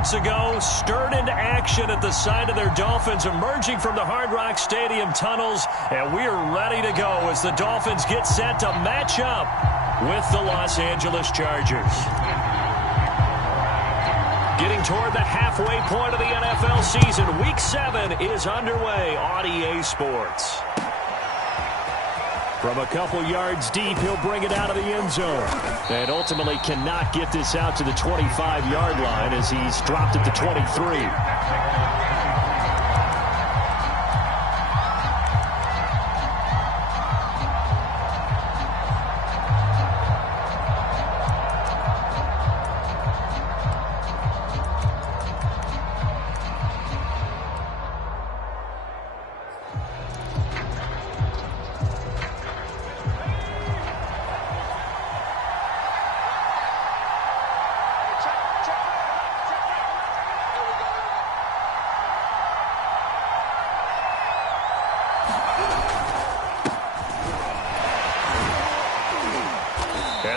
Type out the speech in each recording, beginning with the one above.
minutes ago, stirred into action at the side of their Dolphins emerging from the Hard Rock Stadium tunnels, and we are ready to go as the Dolphins get set to match up with the Los Angeles Chargers. Getting toward the halfway point of the NFL season, Week 7 is underway on EA Sports. From a couple yards deep, he'll bring it out of the end zone. And ultimately cannot get this out to the 25-yard line as he's dropped at the 23.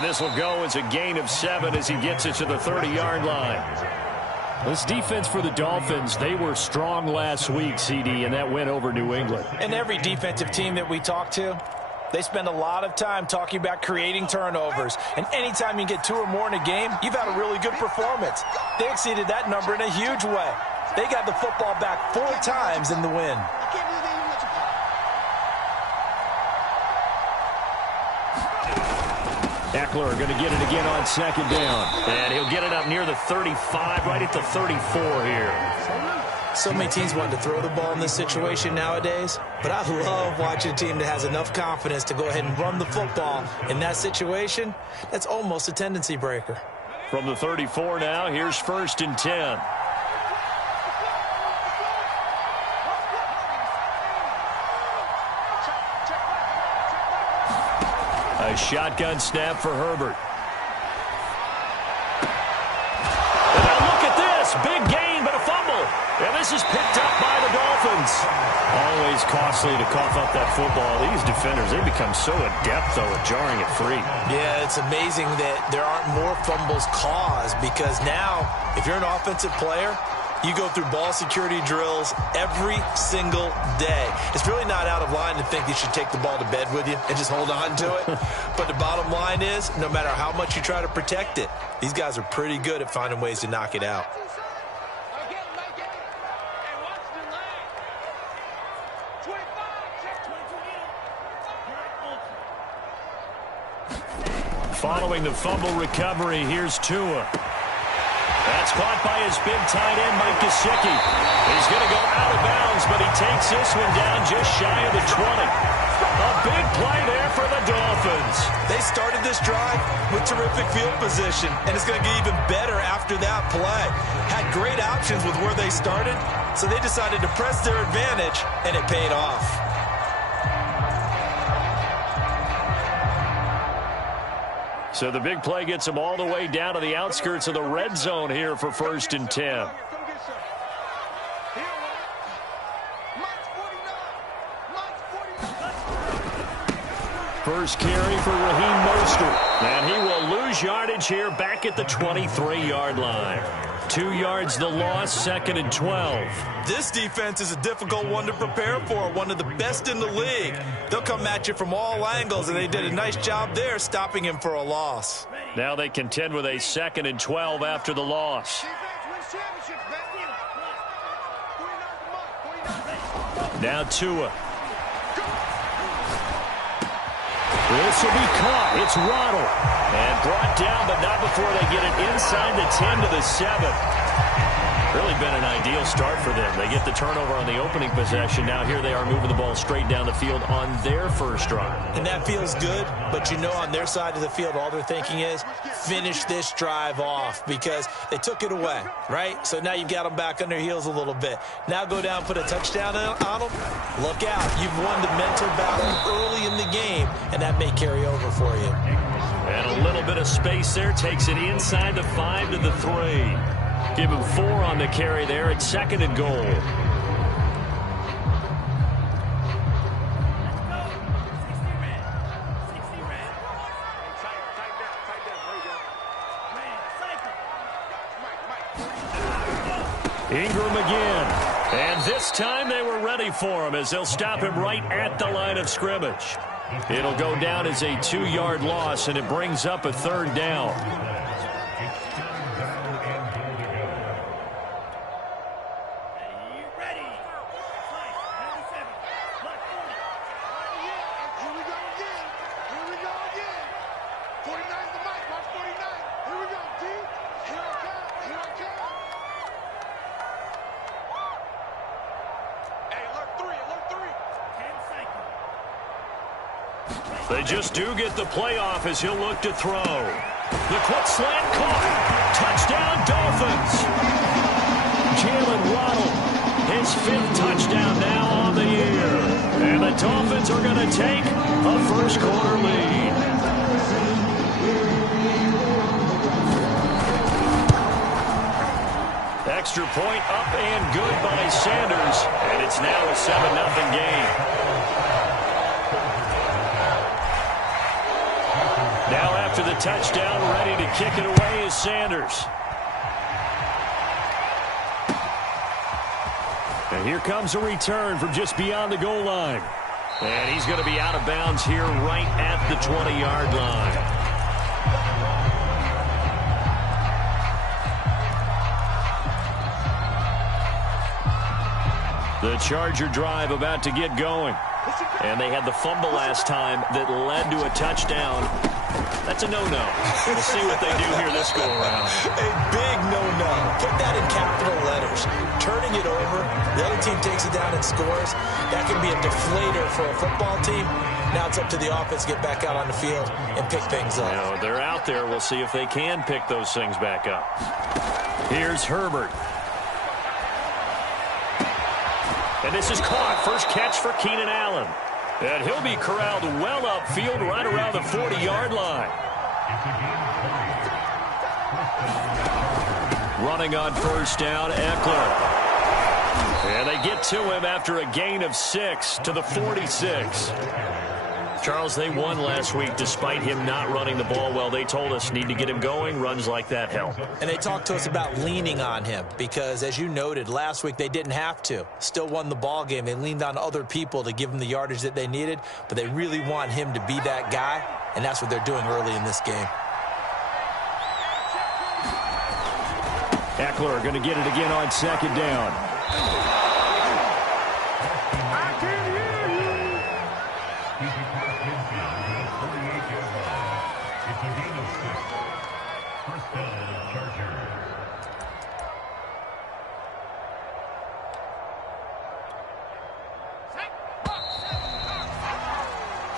This will go as a gain of 7 as he gets it to the 30-yard line. This defense for the Dolphins, they were strong last week, CD, and that win over New England. And every defensive team that we talk to, they spend a lot of time talking about creating turnovers. And anytime you get 2 or more in a game, you've had a really good performance. They exceeded that number in a huge way. They got the football back 4 times in the win. Eckler going to get it again on second down. And he'll get it up near the 35, right at the 34 here. So many teams want to throw the ball in this situation nowadays, but I love watching a team that has enough confidence to go ahead and run the football. In that situation, that's almost a tendency breaker. From the 34 now, here's 1st and 10. A shotgun snap for Herbert. And now look at this. Big gain, but a fumble. And this is picked up by the Dolphins. Always costly to cough up that football. These defenders, they become so adept, though, at jarring it free. Yeah, it's amazing that there aren't more fumbles caused because now, if you're an offensive player, you go through ball security drills every single day. It's really not out of line to think you should take the ball to bed with you and just hold on to it. But the bottom line is, no matter how much you try to protect it, these guys are pretty good at finding ways to knock it out. Following the fumble recovery, here's Tua. That's caught by his big tight end, Mike Gesicki. He's going to go out of bounds, but he takes this one down just shy of the 20. A big play there for the Dolphins. They started this drive with terrific field position, and it's going to get even better after that play. Had great options with where they started, so they decided to press their advantage, and it paid off. So the big play gets them all the way down to the outskirts of the red zone here for 1st and 10. First carry for Raheem Mostert. And he will lose yardage here back at the 23-yard line. 2 yards the loss, 2nd and 12. This defense is a difficult one to prepare for, one of the best in the league. They'll come at you from all angles, and they did a nice job there stopping him for a loss. Now they contend with a 2nd and 12 after the loss. Now Tua. This will be caught. It's Waddle. And brought down, but not before they get it inside the 10 to the 7. Really been an ideal start for them. They get the turnover on the opening possession. Now here they are moving the ball straight down the field on their first drive. And that feels good, but you know on their side of the field, all they're thinking is finish this drive off because they took it away, right? So now you've got them back on their heels a little bit. Now go down, put a touchdown on them. Look out. You've won the mental battle early in the game, and that may carry over for you. And a little bit of space there takes it inside the 5 to the 3. Give him 4 on the carry there at 2nd and goal. Ingram again. And this time they were ready for him as they'll stop him right at the line of scrimmage. It'll go down as a 2-yard loss, and it brings up a 3rd down. They just do get the playoff as he'll look to throw. The quick slant caught. Touchdown, Dolphins. Jalen Waddle, his 5th touchdown now on the year. And the Dolphins are going to take a first-quarter lead. Extra point up and good by Sanders. And it's now a 7-0 game. Now after the touchdown, ready to kick it away is Sanders. And here comes a return from just beyond the goal line. And he's going to be out of bounds here right at the 20-yard line. The Charger drive about to get going. And they had the fumble last time that led to a touchdown. That's a no-no. We'll see what they do here this go-around. A big no-no. Put that in capital letters. Turning it over, the other team takes it down and scores. That can be a deflator for a football team. Now it's up to the offense to get back out on the field and pick things up. You know, they're out there. We'll see if they can pick those things back up. Here's Herbert. And this is caught. First catch for Keenan Allen. And he'll be corralled well upfield right around the 40-yard line. Running on first down, Eckler. And they get to him after a gain of 6 to the 46. Charles, they won last week despite him not running the ball well. They told us need to get him going. Runs like that help. And they talked to us about leaning on him because, as you noted, last week they didn't have to. Still won the ball game. They leaned on other people to give them the yardage that they needed, but they really want him to be that guy, and that's what they're doing early in this game. Eckler going to get it again on 2nd down.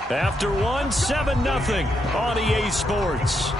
After one, 7-0 on EA Sports.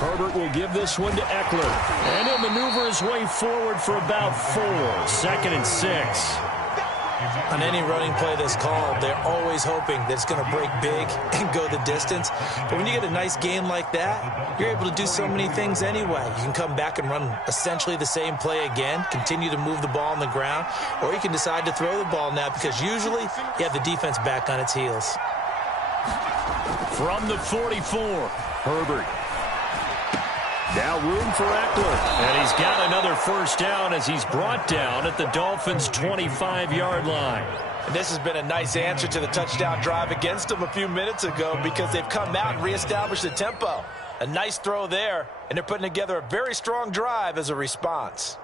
Herbert will give this one to Eckler. And he'll maneuver his way forward for about 4. 2nd and 6. On any running play that's called, they're always hoping that it's going to break big and go the distance. But when you get a nice game like that, you're able to do so many things anyway. You can come back and run essentially the same play again, continue to move the ball on the ground, or you can decide to throw the ball now because usually you have the defense back on its heels. From the 44, Herbert. Now room for Eckler. And he's got another first down as he's brought down at the Dolphins' 25-yard line. And this has been a nice answer to the touchdown drive against them a few minutes ago because they've come out and reestablished the tempo. A nice throw there, and they're putting together a very strong drive as a response.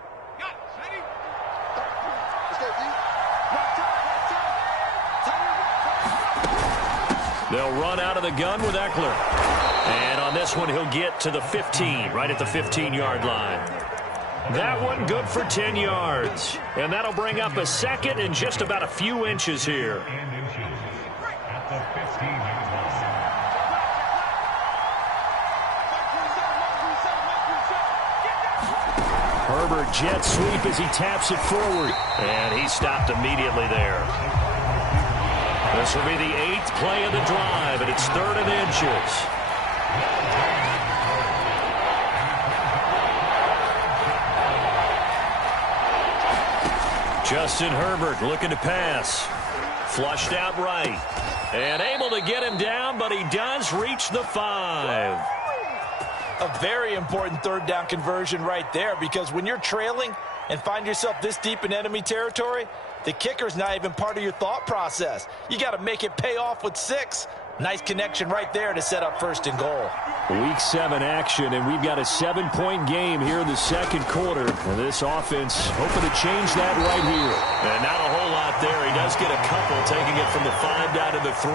They'll run out of the gun with Eckler. And on this one, he'll get to the 15, right at the 15-yard line. That one good for 10 yards. And that'll bring up a 2nd and just about a few inches here. Herbert jet sweep as he taps it forward. And he stopped immediately there. This will be the 8th play of the drive, and it's 3rd and inches. Justin Herbert looking to pass. Flushed out right. And able to get him down, but he does reach the 5. A very important 3rd down conversion right there, because when you're trailing and find yourself this deep in enemy territory, the kicker's not even part of your thought process. You got to make it pay off with 6. Nice connection right there to set up 1st and goal. Week 7 action, and we've got a 7-point game here in the 2nd quarter. And this offense hoping to change that right here. And not a whole lot there. He does get a couple, taking it from the 5 down to the 3.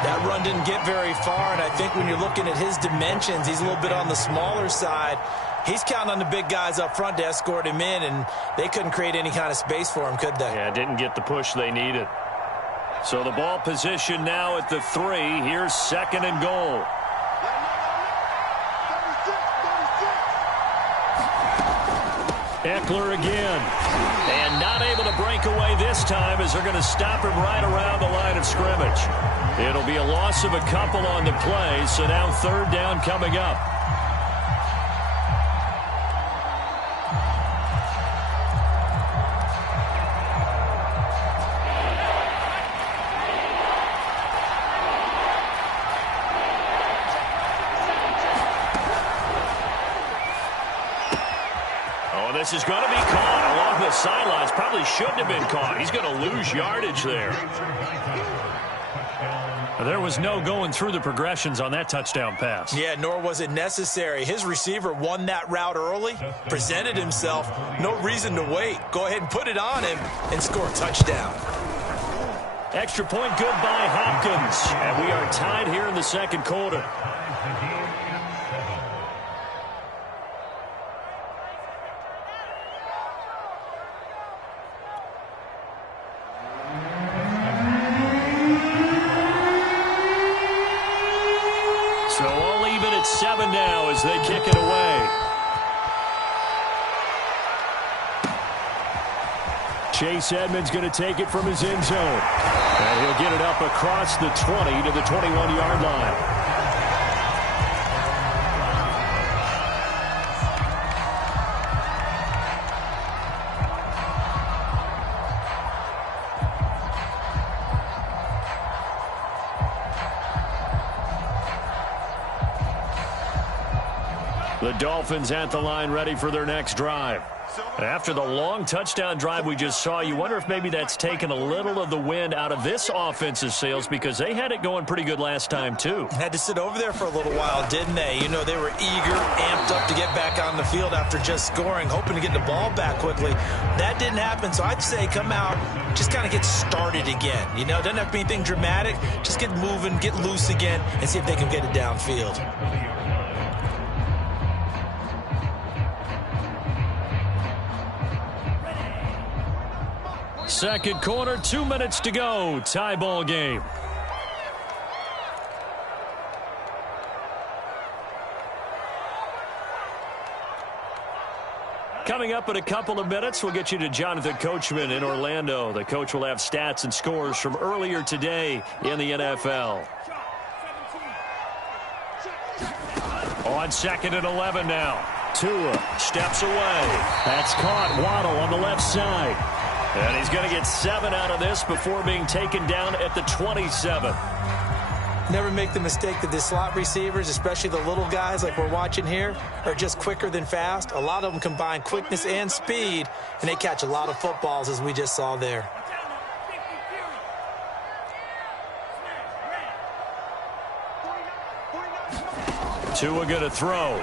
That run didn't get very far, and I think when you're looking at his dimensions, he's a little bit on the smaller side. He's counting on the big guys up front to escort him in, and they couldn't create any kind of space for him, could they? Yeah, didn't get the push they needed. So the ball position now at the 3. Here's 2nd and goal. Eckler again. And not able to break away this time as they're going to stop him right around the line of scrimmage. It'll be a loss of a couple on the play, so now 3rd down coming up. This is going to be caught along the sidelines. Probably shouldn't have been caught. He's going to lose yardage there. There was no going through the progressions on that touchdown pass. Yeah, nor was it necessary. His receiver won that route early, presented himself. No reason to wait. Go ahead and put it on him and score a touchdown. Extra point good by Hopkins. And we are tied here in the 2nd quarter. So all even at 7 now as they kick it away. Chase Edmonds going to take it from his end zone. And he'll get it up across the 20 to the 21-yard line. The Dolphins at the line ready for their next drive. After the long touchdown drive we just saw, you wonder if maybe that's taken a little of the wind out of this offensive sails, because they had it going pretty good last time too. Had to sit over there for a little while, didn't they? You know, they were eager, amped up to get back on the field after just scoring, hoping to get the ball back quickly. That didn't happen, so I'd say come out, just kind of get started again. You know, doesn't have to be anything dramatic. Just get moving, get loose again, and see if they can get it downfield. Second quarter, 2 minutes to go. Tie ball game. Coming up in a couple of minutes, we'll get you to Jonathan Coachman in Orlando. The coach will have stats and scores from earlier today in the NFL. On 2nd and 11 now. Tua steps away. That's caught. Waddle on the left side. And he's going to get 7 out of this before being taken down at the 27. Never make the mistake that the slot receivers, especially the little guys like we're watching here, are just quicker than fast. A lot of them combine quickness and speed, and they catch a lot of footballs, as we just saw there. Tua going to throw.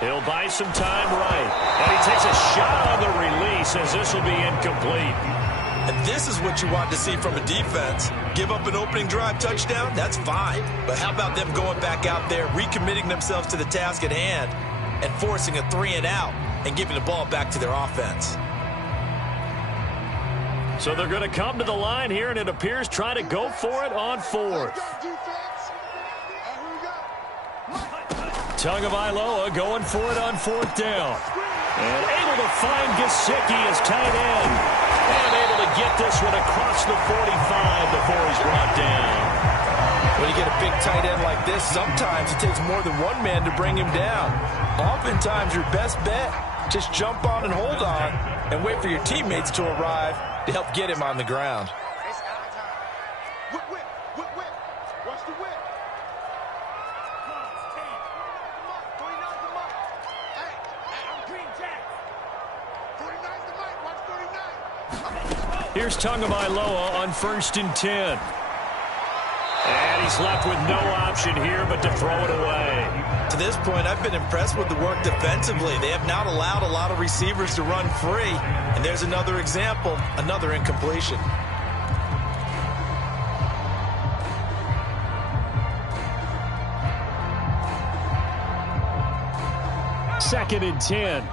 He'll buy some time right. And he takes a shot on the release as this will be incomplete. And this is what you want to see from a defense. Give up an opening drive touchdown, that's fine. But how about them going back out there, recommitting themselves to the task at hand, and forcing a 3-and-out and giving the ball back to their offense. So they're going to come to the line here, and it appears try to go for it on 4th. Tagovailoa going for it on 4th down. And able to find Gesicki as tight end. And able to get this one across the 45 before he's brought down. When you get a big tight end like this, sometimes it takes more than one man to bring him down. Oftentimes, your best bet, just jump on and hold on and wait for your teammates to arrive to help get him on the ground. It's out of time. Whip, whip, whip, whip. Watch the whip. 49's the mark. Hey, I'm Green Jack. 49's the mark. Watch 49. Here's Tagovailoa on 1st and 10. And he's left with no option here but to throw it away. To this point, I've been impressed with the work defensively. They have not allowed a lot of receivers to run free. And there's another example, another incompletion. 2nd and 10.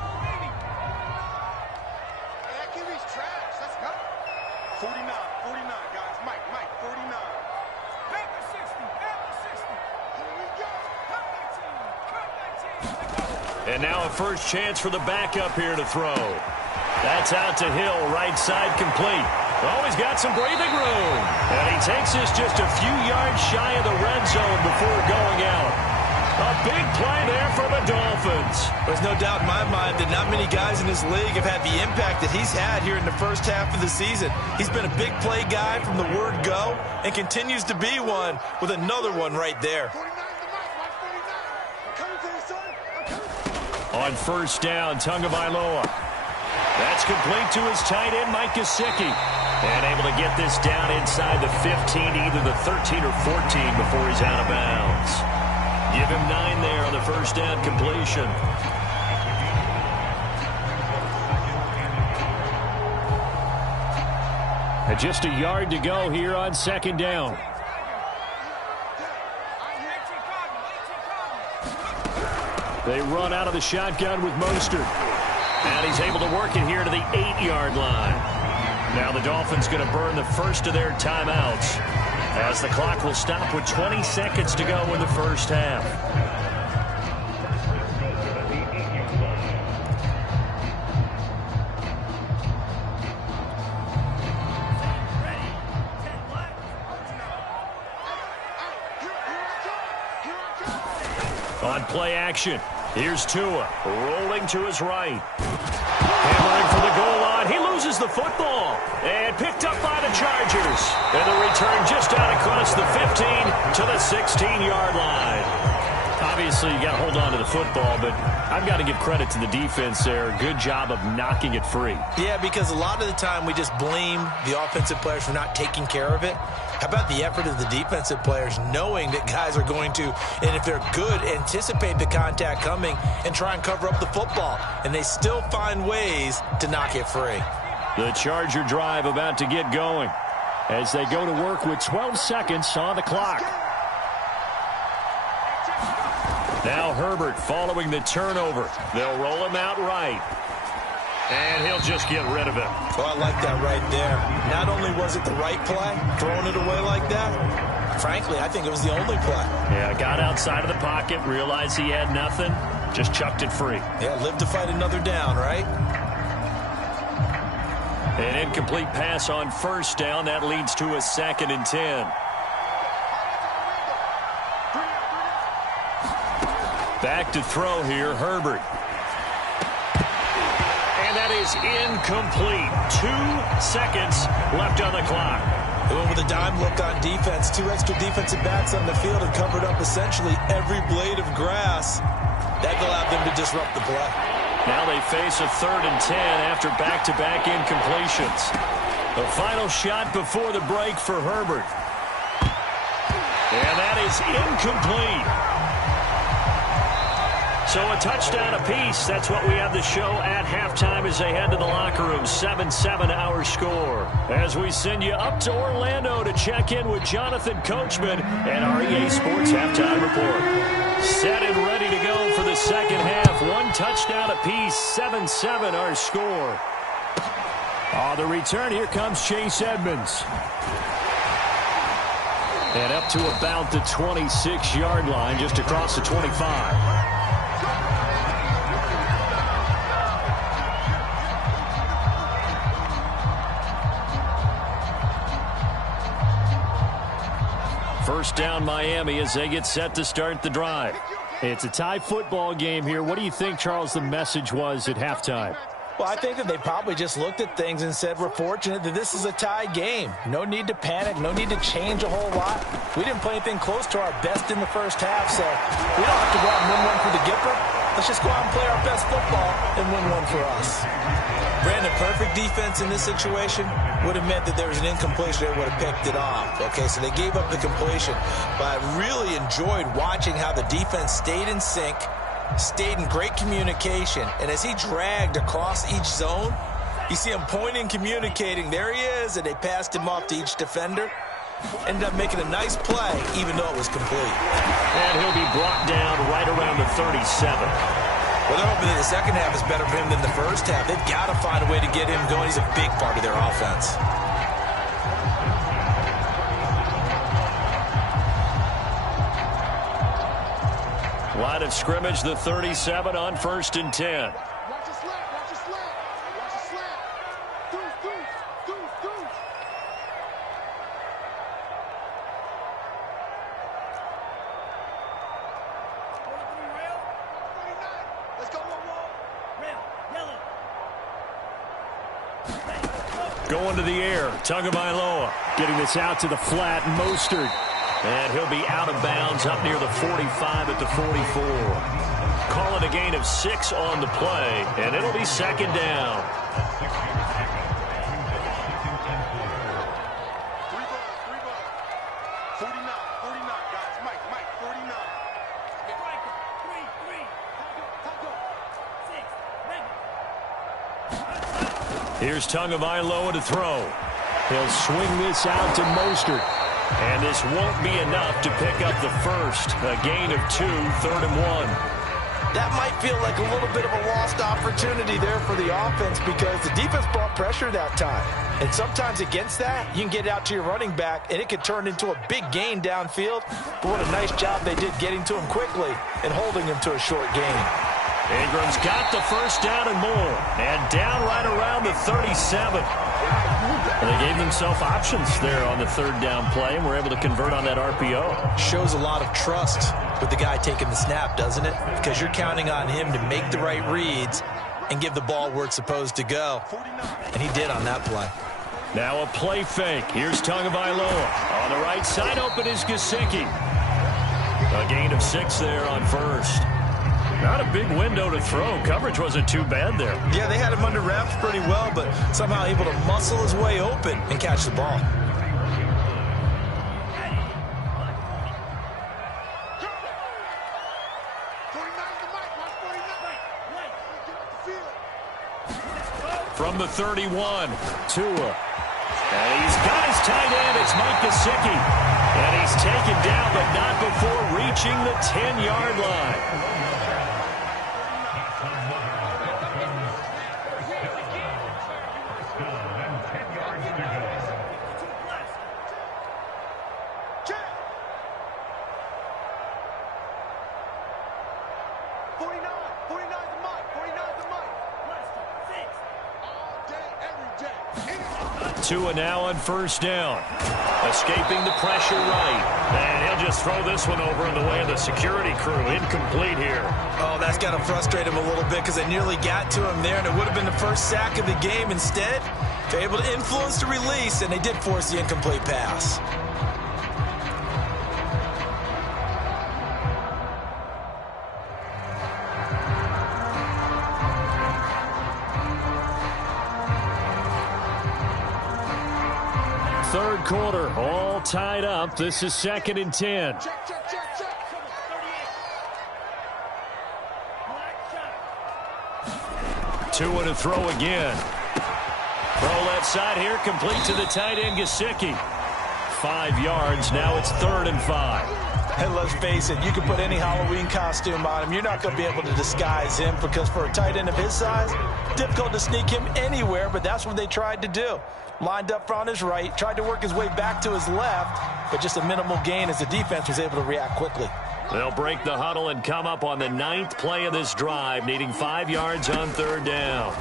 And now a first chance for the backup here to throw. That's out to Hill, right side complete. Oh, he's got some breathing room. And he takes this just a few yards shy of the red zone before going out. A big play there for the Dolphins. There's no doubt in my mind that not many guys in this league have had the impact that he's had here in the first half of the season. He's been a big play guy from the word go and continues to be one with another one right there. On 1st down, Tagovailoa. That's complete to his tight end, Mike Gesicki. And able to get this down inside the 15, either the 13 or 14 before he's out of bounds. Give him 9 there on the first down completion. And just a yard to go here on 2nd down. They run out of the shotgun with Mostert. And he's able to work it here to the 8-yard line. Now the Dolphins going to burn the first of their timeouts, as the clock will stop with 20 seconds to go in the first half. On play action, here's Tua, rolling to his right. Hammering for the goal line. He loses the football. And picked up by the Chargers. And the return just out across the 15 to the 16-yard line. Obviously, you got to hold on to the football, but I've got to give credit to the defense there. Good job of knocking it free. Yeah, because a lot of the time we just blame the offensive players for not taking care of it. How about the effort of the defensive players knowing that guys are going to, and if they're good, anticipate the contact coming and try and cover up the football. And they still find ways to knock it free. The Charger drive about to get going as they go to work with 12 seconds on the clock. Now Herbert following the turnover. They'll roll him out right. And he'll just get rid of it. Oh, I like that right there. Not only was it the right play, throwing it away like that, frankly, I think it was the only play. Yeah, got outside of the pocket, realized he had nothing, just chucked it free. Yeah, live to fight another down, right? An incomplete pass on first down. That leads to a 2nd and 10. Back to throw here, Herbert. And that is incomplete. 2 seconds left on the clock. They went with a dime look on defense. 2 extra defensive backs on the field and covered up essentially every blade of grass. That allowed them to disrupt the play. Now they face a 3rd and 10 after back-to-back incompletions. The final shot before the break for Herbert. And that is incomplete. So a touchdown apiece. That's what we have the show at halftime as they head to the locker room. 7-7 our score. As we send you up to Orlando to check in with Jonathan Coachman and our EA Sports Halftime Report. Set and ready to go for the second half. 1 touchdown apiece. 7-7 our score. The return, here comes Chase Edmonds. And up to about the 26-yard line, just across the 25. First down Miami as they get set to start the drive. It's a tie football game here. What do you think, Charles, the message was at halftime? Well, I think that they probably just looked at things and said, we're fortunate that this is a tie game. No need to panic. No need to change a whole lot. We didn't play anything close to our best in the first half, so we don't have to go out and win one for the Gipper. Let's just go out and play our best football and win one for us. Brandon, perfect defense in this situation would have meant that there was an incompletion. They would have picked it off. Okay, so they gave up the completion. But I really enjoyed watching how the defense stayed in sync, stayed in great communication, and as he dragged across each zone, you see him pointing, communicating. There he is, and they passed him off to each defender. Ended up making a nice play, even though it was complete. And he'll be brought down right around the 37. Well, they're hoping that the second half is better for him than the first half. They've got to find a way to get him going. He's a big part of their offense. Line of scrimmage, the 37 on 1st and 10. Watch your slant, watch your slant. Watch your slant. Deuce, deuce, deuce, deuce. Let's go, Going to the air, Tagovailoa Getting this out to the flat, Mostert. and he'll be out of bounds up near the 45 at the 44. Call it a gain of 6 on the play, and it'll be second down. 49, guys. Mike, 49. Here's Tagovailoa to throw. He'll swing this out to Mostert. And this won't be enough to pick up the first. A gain of 2, 3rd and 1. That might feel like a little bit of a lost opportunity there for the offense because the defense brought pressure that time. And sometimes against that, you can get it out to your running back, and it could turn into a big gain downfield. But what a nice job they did getting to him quickly and holding him to a short gain. Ingram's got the first down and more. And down right around the 37. And they gave themselves options there on the 3rd down play and were able to convert on that RPO. Shows a lot of trust with the guy taking the snap, doesn't it? Because you're counting on him to make the right reads and give the ball where it's supposed to go. And he did on that play. Now a play fake. Here's Tagovailoa. On the right side, open is Gesicki. A gain of 6 there on 1st. Not a big window to throw. Coverage wasn't too bad there. Yeah, they had him under wraps pretty well, but somehow able to muscle his way open and catch the ball. From the 31, Tua. and he's got his tight end. It's Mike Gesicki. And he's taken down, but not before reaching the 10-yard line. Tua now on 1st down. Escaping the pressure right. And he'll just throw this one over in the way of the security crew. Incomplete here. Oh, that's got to frustrate him a little bit because they nearly got to him there, and it would have been the first sack of the game. Instead, they're able to influence the release, and they did force the incomplete pass. Third quarter, all tied up. This is 2nd and 10. Tua to throw again. Throw left side here, complete to the tight end, Gesicki. 5 yards, now it's 3rd and 5. And let's face it, you can put any Halloween costume on him. You're not going to be able to disguise him because for a tight end of his size, difficult to sneak him anywhere, but that's what they tried to do. Lined up on his right, tried to work his way back to his left, but just a minimal gain as the defense was able to react quickly. They'll break the huddle and come up on the 9th play of this drive, needing 5 yards on 3rd down.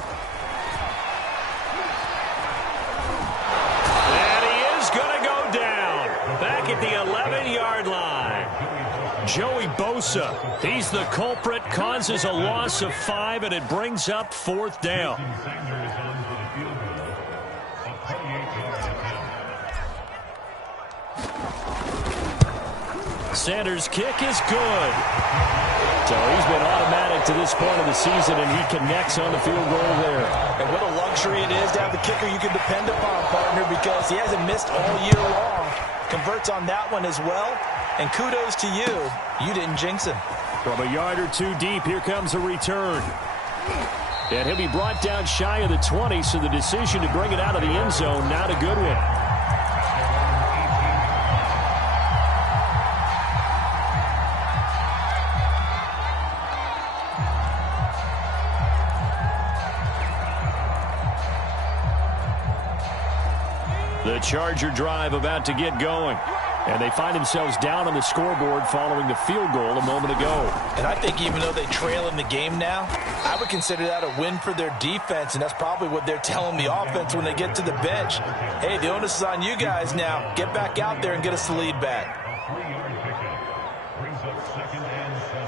And he is going to go down. Back back at the 11-yard line. Joey Bosa, he's the culprit, causes a loss of 5, and it brings up 4th down. Sanders' kick is good. So he's been automatic to this point of the season, and he connects on the field goal there. And what a luxury it is to have the kicker you can depend upon, partner, because he hasn't missed all year long. Converts on that one as well. And kudos to you. You didn't jinx him. From a yard or two deep, here comes a return. And he'll be brought down shy of the 20, so the decision to bring it out of the end zone, not a good one. The Charger drive about to get going. And they find themselves down on the scoreboard following the field goal a moment ago. And I think even though they trail in the game now, I would consider that a win for their defense, and that's probably what they're telling the offense when they get to the bench. Hey, the onus is on you guys now. Get back out there and get us the lead back. 3-yard pickup brings up 2nd and 7.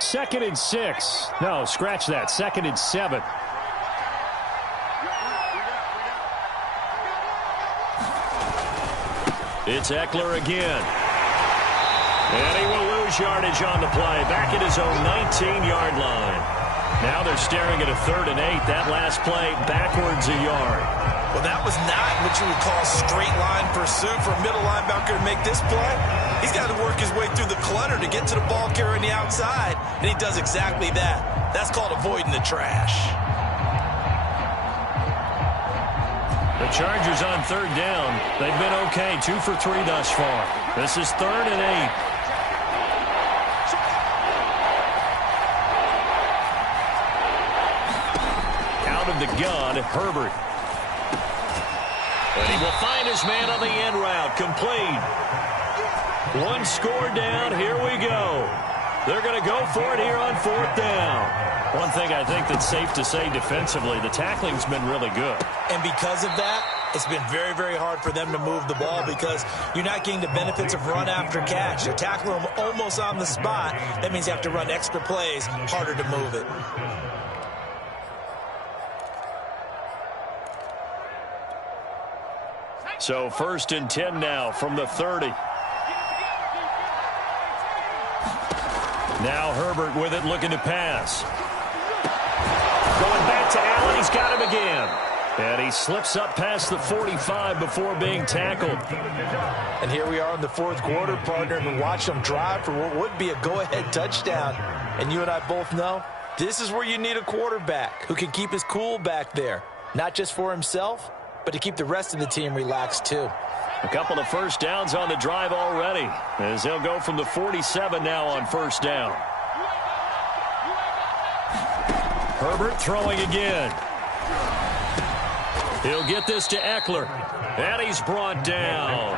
Second and 6. No, scratch that. 2nd and 7. It's Eckler again. And he will lose yardage on the play. Back at his own 19-yard line. Now they're staring at a 3rd and 8. That last play backwards a yard. Well, that was not what you would call straight line pursuit for a middle linebacker to make this play. He's got to work his way through the clutter to get to the ball carrier on the outside, and he does exactly that. That's called avoiding the trash. The Chargers on 3rd down. They've been okay, 2 for 3 thus far. This is 3rd and 8. Out of the gun, Herbert. And he will find his man on the end route, complete. 1 score down, here we go. They're going to go for it here on 4th down. One thing I think that's safe to say defensively, the tackling's been really good. And because of that, it's been very, very hard for them to move the ball because you're not getting the benefits of run after catch. You're tackling them almost on the spot. That means you have to run extra plays, harder to move it. So 1st and 10 now from the 30. Now Herbert with it, looking to pass. Going back to Allen, he's got him again. And he slips up past the 45 before being tackled. And here we are in the 4th quarter, partner, and watch them drive for what would be a go-ahead touchdown. And you and I both know this is where you need a quarterback who can keep his cool back there, not just for himself, but to keep the rest of the team relaxed too. A couple of 1st downs on the drive already, as they'll go from the 47 now on 1st down. Herbert throwing again. He'll get this to Eckler, and he's brought down.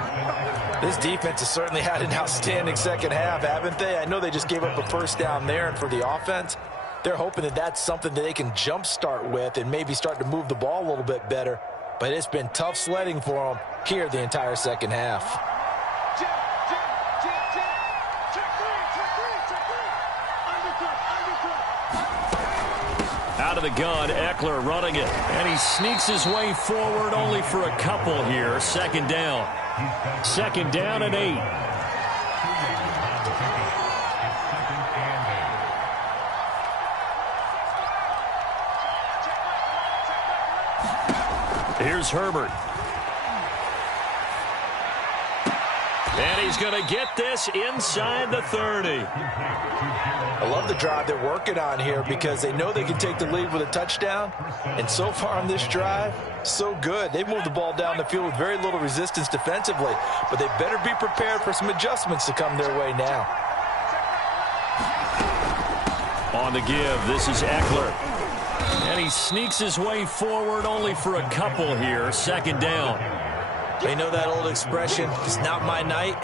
This defense has certainly had an outstanding second half, haven't they? I know they just gave up a 1st down there, and for the offense, they're hoping that that's something that they can jumpstart with and maybe start to move the ball a little bit better. But it's been tough sledding for them here the entire second half. Out of the gun, Eckler running it. And he sneaks his way forward only for a couple here. 2nd down. 2nd down and 8. Here's Herbert. And he's going to get this inside the 30. I love the drive they're working on here because they know they can take the lead with a touchdown. And so far on this drive, so good. They've moved the ball down the field with very little resistance defensively. But they better be prepared for some adjustments to come their way now. On the give, this is Eckler. And he sneaks his way forward only for a couple here. 2nd down. They know that old expression, it's not my night.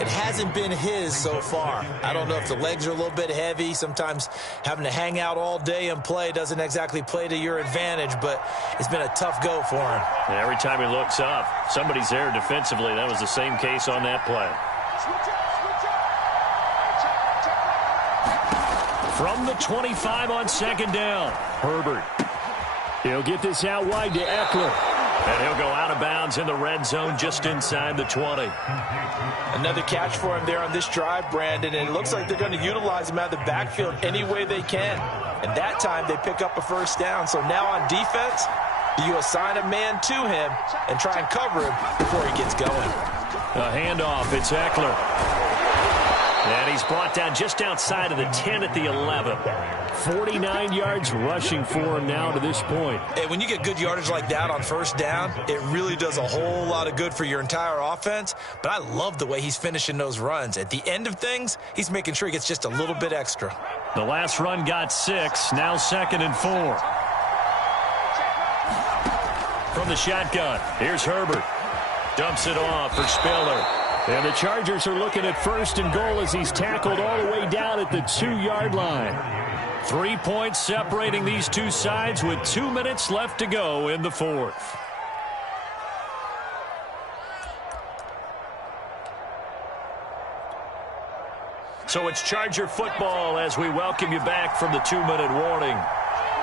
It hasn't been his so far. I don't know if the legs are a little bit heavy. Sometimes having to hang out all day and play doesn't exactly play to your advantage, but it's been a tough go for him. And every time he looks up, somebody's there defensively. That was the same case on that play. From the 25 on second down, Herbert. He'll get this out wide to Eckler. And he'll go out of bounds in the red zone just inside the 20. Another catch for him there on this drive, Brandon, and it looks like they're going to utilize him out of the backfield any way they can. And that time they pick up a first down. So now on defense, do you assign a man to him and try and cover him before he gets going? A handoff, it's Eckler. And he's brought down just outside of the 10 at the 11. 49 yards rushing for him now to this point. Hey, when you get good yardage like that on first down, it really does a whole lot of good for your entire offense. But I love the way he's finishing those runs. At the end of things, he's making sure he gets just a little bit extra. The last run got 6, now 2nd and 4. From the shotgun, here's Herbert. Dumps it off for Spiller. And the Chargers are looking at 1st and goal as he's tackled all the way down at the 2-yard line. 3 points separating these two sides with 2 minutes left to go in the 4th. So it's Charger football as we welcome you back from the 2-minute warning.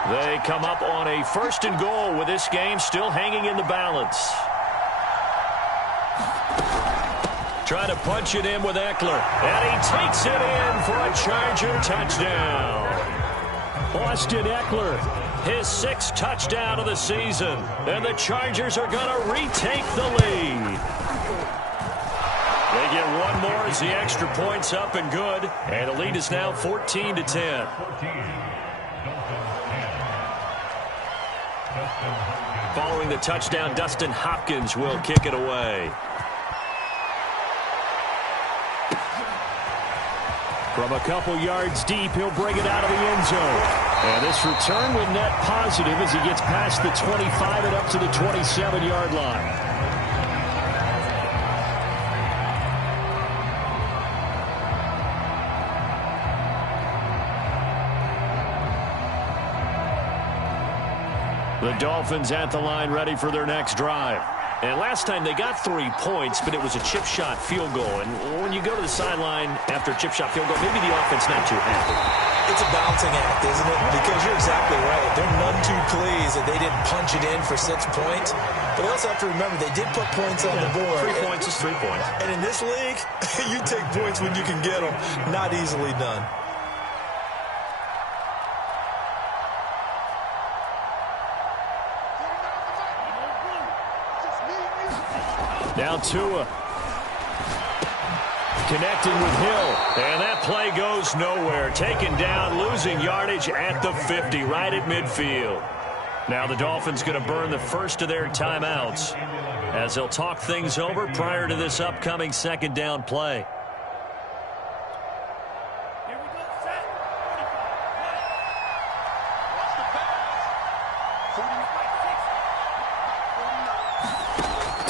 They come up on a 1st and goal with this game still hanging in the balance. Trying to punch it in with Eckler. And he takes it in for a Charger touchdown. Austin Eckler, his 6th touchdown of the season. And the Chargers are going to retake the lead. They get one more as the extra point's up and good. And the lead is now 14-10. Following the touchdown, Dustin Hopkins will kick it away. From a couple yards deep, he'll bring it out of the end zone. And this return will net positive as he gets past the 25 and up to the 27-yard line. The Dolphins at the line ready for their next drive. And last time they got 3 points, but it was a chip shot field goal. And when you go to the sideline after a chip shot field goal, maybe the offense not too happy. It's a balancing act, isn't it? Because you're exactly right. They're none too pleased that they didn't punch it in for 6 points. But they also have to remember they did put points on the board. 3 points is 3 points. And in this league, you take points when you can get them. Not easily done. Now Tua. Connecting with Hill. And that play goes nowhere. Taken down, losing yardage at the 50, right at midfield. Now the Dolphins going to burn the first of their timeouts as they'll talk things over prior to this upcoming 2nd down play.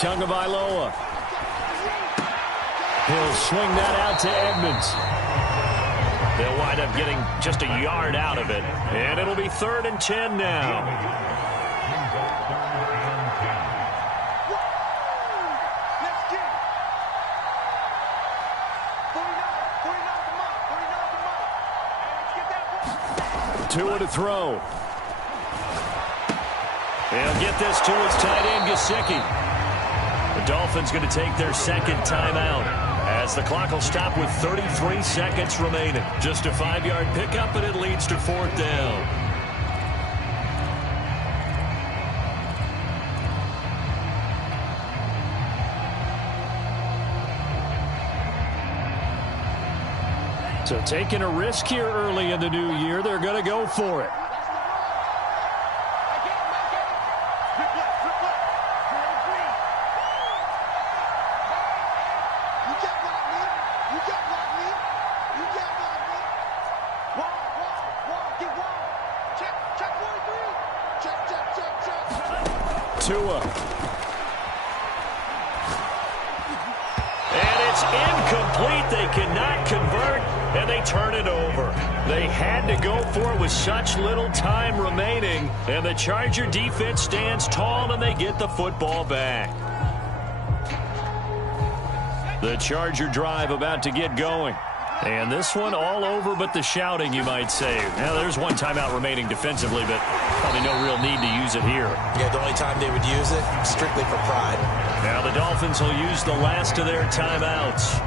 Tagovailoa. He'll swing that out to Edmonds. They'll wind up getting just a yard out of it. And it'll be 3rd and 10 now. Tua to throw. He'll get this to his tight end, Gesicki. The Dolphins going to take their 2nd timeout as the clock will stop with 33 seconds remaining. Just a 5-yard pickup, and it leads to 4th down. So taking a risk here early in the new year, they're going to go for it. Tua. And it's incomplete. they cannot convert, and they turn it over. They had to go for it with such little time remaining, and the Charger defense stands tall, and they get the football back. The Charger drive about to get going. And this one all over but the shouting, you might say. Now, there's one timeout remaining defensively, but probably no real need to use it here. Yeah, the only time they would use it, strictly for pride. Now the Dolphins will use the last of their timeouts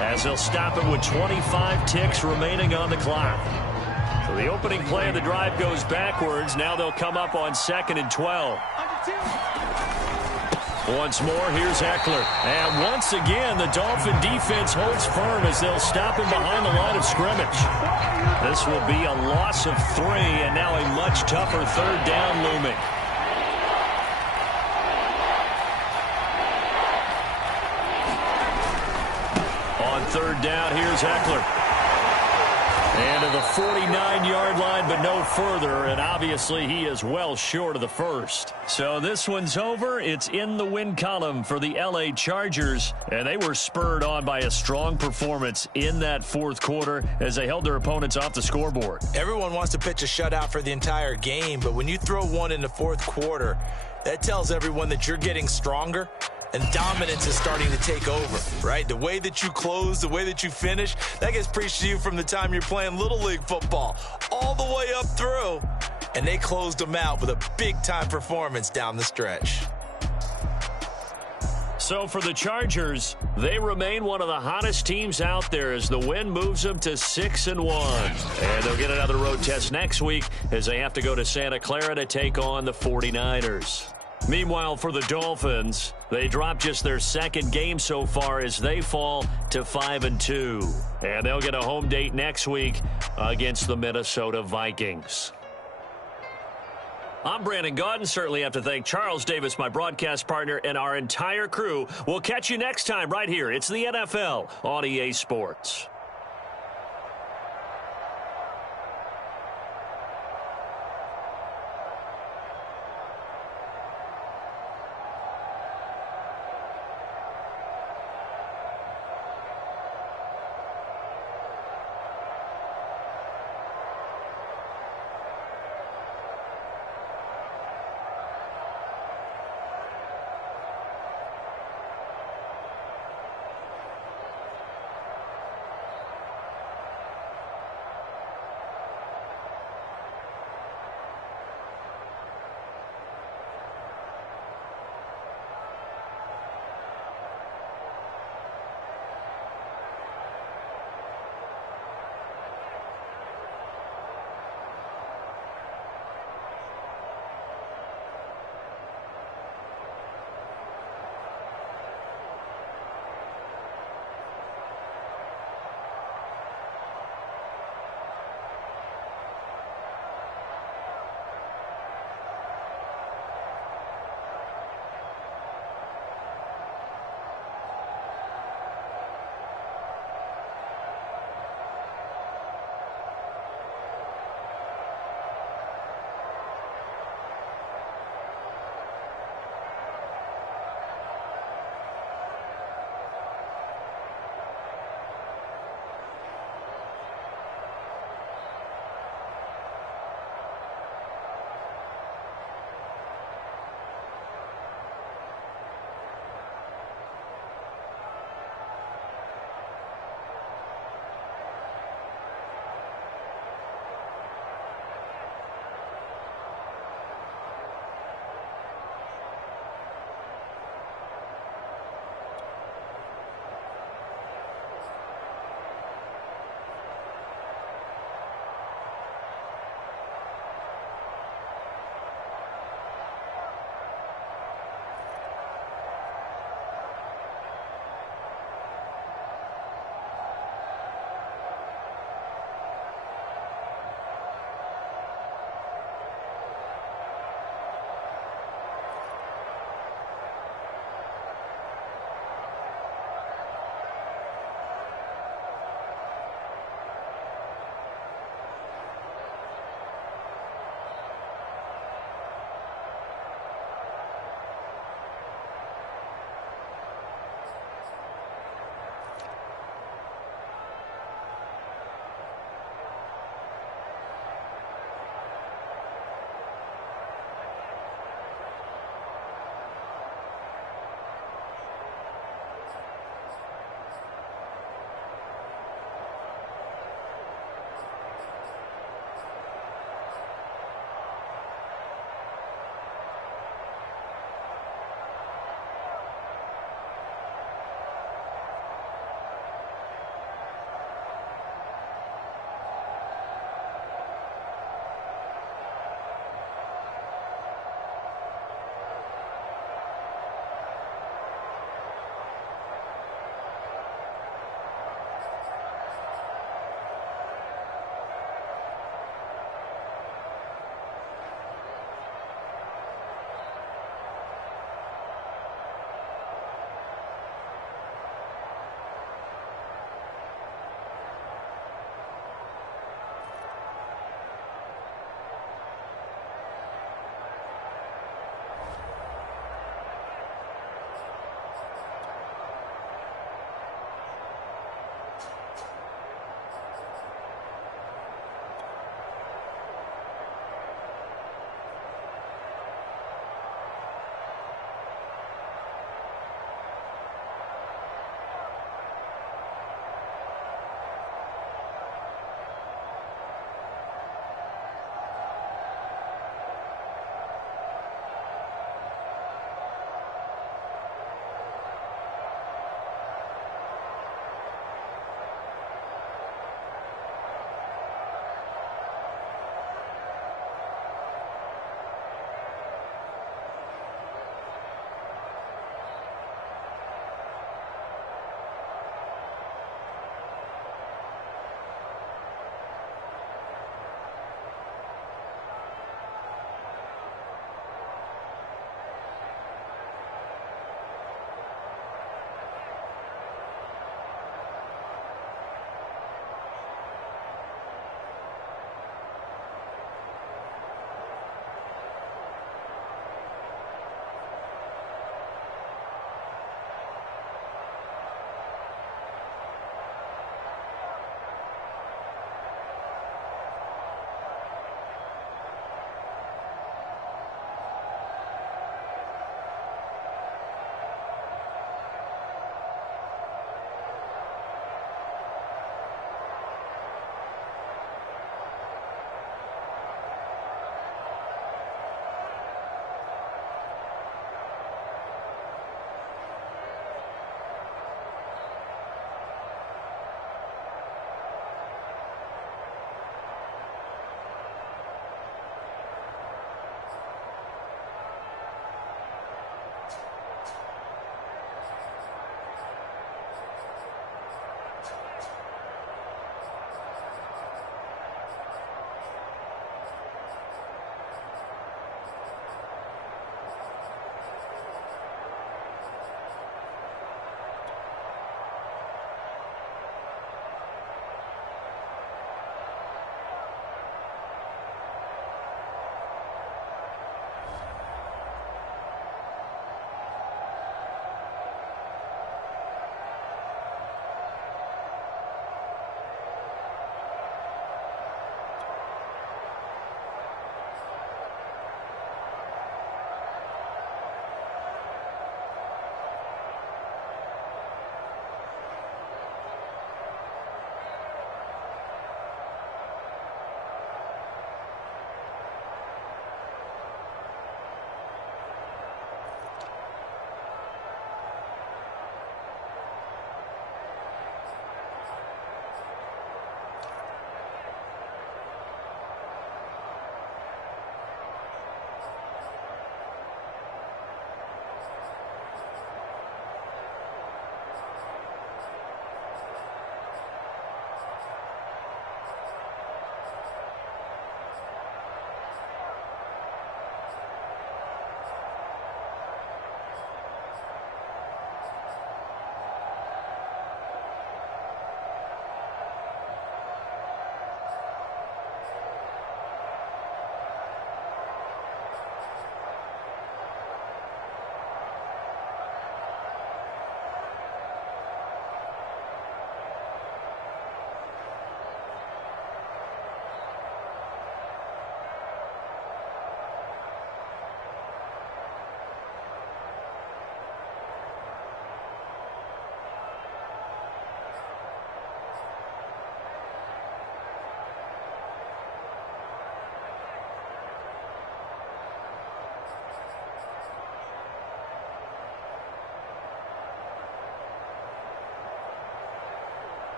as they'll stop it with 25 ticks remaining on the clock. So the opening play of the drive goes backwards. Now they'll come up on 2nd and 12. Once more, here's Eckler. And once again, the Dolphin defense holds firm as they'll stop him behind the line of scrimmage. This will be a loss of 3, and now a much tougher 3rd down looming. On 3rd down, here's Eckler. And to the 49-yard line, but no further. And obviously, he is well short of the first. So this one's over. It's in the win column for the L.A. Chargers. And they were spurred on by a strong performance in that 4th quarter as they held their opponents off the scoreboard. Everyone wants to pitch a shutout for the entire game, but when you throw one in the 4th quarter, that tells everyone that you're getting stronger. And dominance is starting to take over, right? The way that you close, the way that you finish, that gets preached to you from the time you're playing Little League football all the way up through. And they closed them out with a big-time performance down the stretch. So for the Chargers, they remain one of the hottest teams out there as the win moves them to 6-1. And they'll get another road test next week as they have to go to Santa Clara to take on the 49ers. Meanwhile, for the Dolphins, they dropped just their 2nd game so far as they fall to 5-2. And they'll get a home date next week against the Minnesota Vikings. I'm Brandon Gaudin. Certainly have to thank Charles Davis, my broadcast partner, and our entire crew. We'll catch you next time right here. It's the NFL on EA Sports.